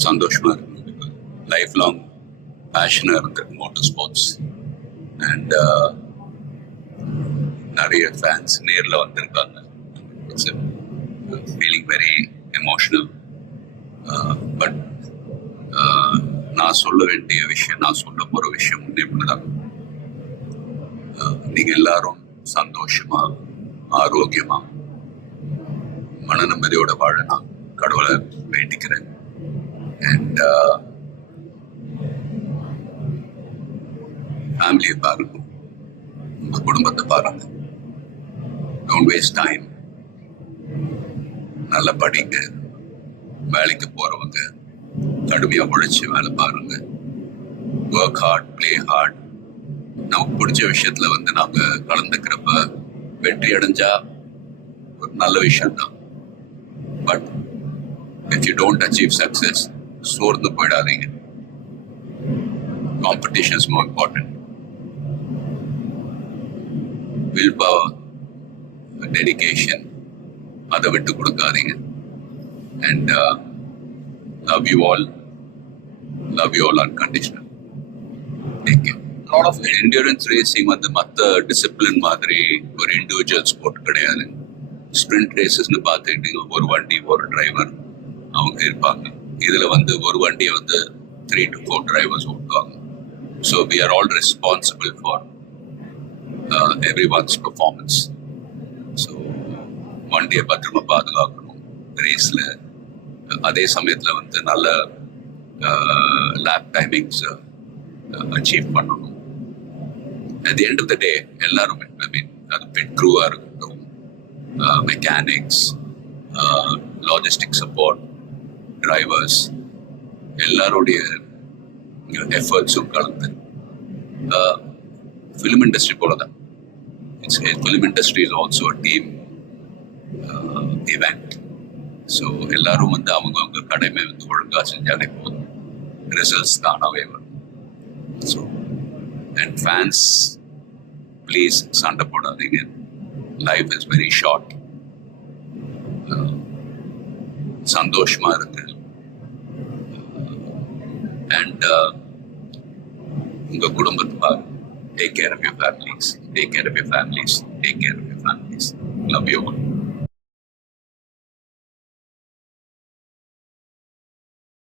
சந்தோஷமாக இருந்தது life long பேஷனாக இருந்திருக்கு மோட்டர் ஸ்போர்ட்ஸ் அண்ட் நிறைய ஃபேன்ஸ் நேரில் வந்திருக்காங்க. It's feeling very emotional but நான் சொல்ல வேண்டிய விஷயம் நான் சொல்ல போகிற விஷயம் இப்படிதான் Uh, நீங்கள் எல்லாரும் சந்தோஷமா ஆரோக்கியமா மன நிம்மதியோட வாழ நான் கடவுளை வேண்டிக்கிறேன். அண்ட் ஃபேமிலியை பாருங்க உங்க குடும்பத்தை பாருங்க. டோன்ட் வேஸ்ட் டைம் நல்லா படிங்க. வேலைக்கு போறவங்க கடுமையா உழைச்சி வேலை பாருங்க. ஒர்க் ஹார்ட் ப்ளே ஹார்ட் நமக்கு பிடிச்ச விஷயத்துல வந்து நாங்க கலந்துக்கிறப்ப வெற்றி அடைஞ்சா ஒரு நல்ல விஷயம்தான். But if you don't achieve success சோர்ந்து போயிடாதீங்க. Competition is more important will power dedication அதை விட்டு கொடுக்காதீங்க. And love you all love you all unconditional take care lot of endurance racing வந்து மற்ற டிசிப்ளின் மாதிரி ஒரு இண்டிவிஜுவல் ஸ்போர்ட் கிடையாது. ஸ்ப்ரிண்ட் ரேசஸ்னு பார்த்துக்கிட்டீங்க ஒரு வண்டி ஒரு டிரைவர் அவங்க இருப்பாங்க. இதில் வந்து ஒரு வண்டியை வந்து த்ரீ டு ஃபோர் டிரைவர்ஸ் ஓட்டுவாங்க. So we are all responsible for every one's performance so வண்டியை பத்திரமா பாதுகாக்கணும். ரேஸில் uh, அதே சமயத்தில் வந்து நல்ல லேப் டைமிங்ஸ் அச்சீவ் பண்ணணும். At the end of the day எல்லாருமே ஐ மீன் அது பெட் க்ரூவாக இருக்கட்டும் மெக்கானிக்ஸ் லாஜிஸ்டிக் சப்போர்ட் டிரைவர்ஸ் எல்லாருடைய எஃபர்ட்ஸும் கலந்து ஃபிலிம் இண்டஸ்ட்ரி போல தான் it's film industry is also a team event so எல்லாரும் வந்து அவங்கவுங்க கடமை வந்து ஒழுங்காக செஞ்சாலே போதும். ரிசல்ட்ஸ் தானாகவே வரும். ஸோ அண்ட் ஃபேன்ஸ் ப்ளீஸ் சண்டை போடாதீங்க. லைஃப் இஸ் வெரி ஷார்ட் சந்தோஷமா இருக்கு அண்ட் உங்க குடும்பத்தை take care of your families take care of your families take care of your families love you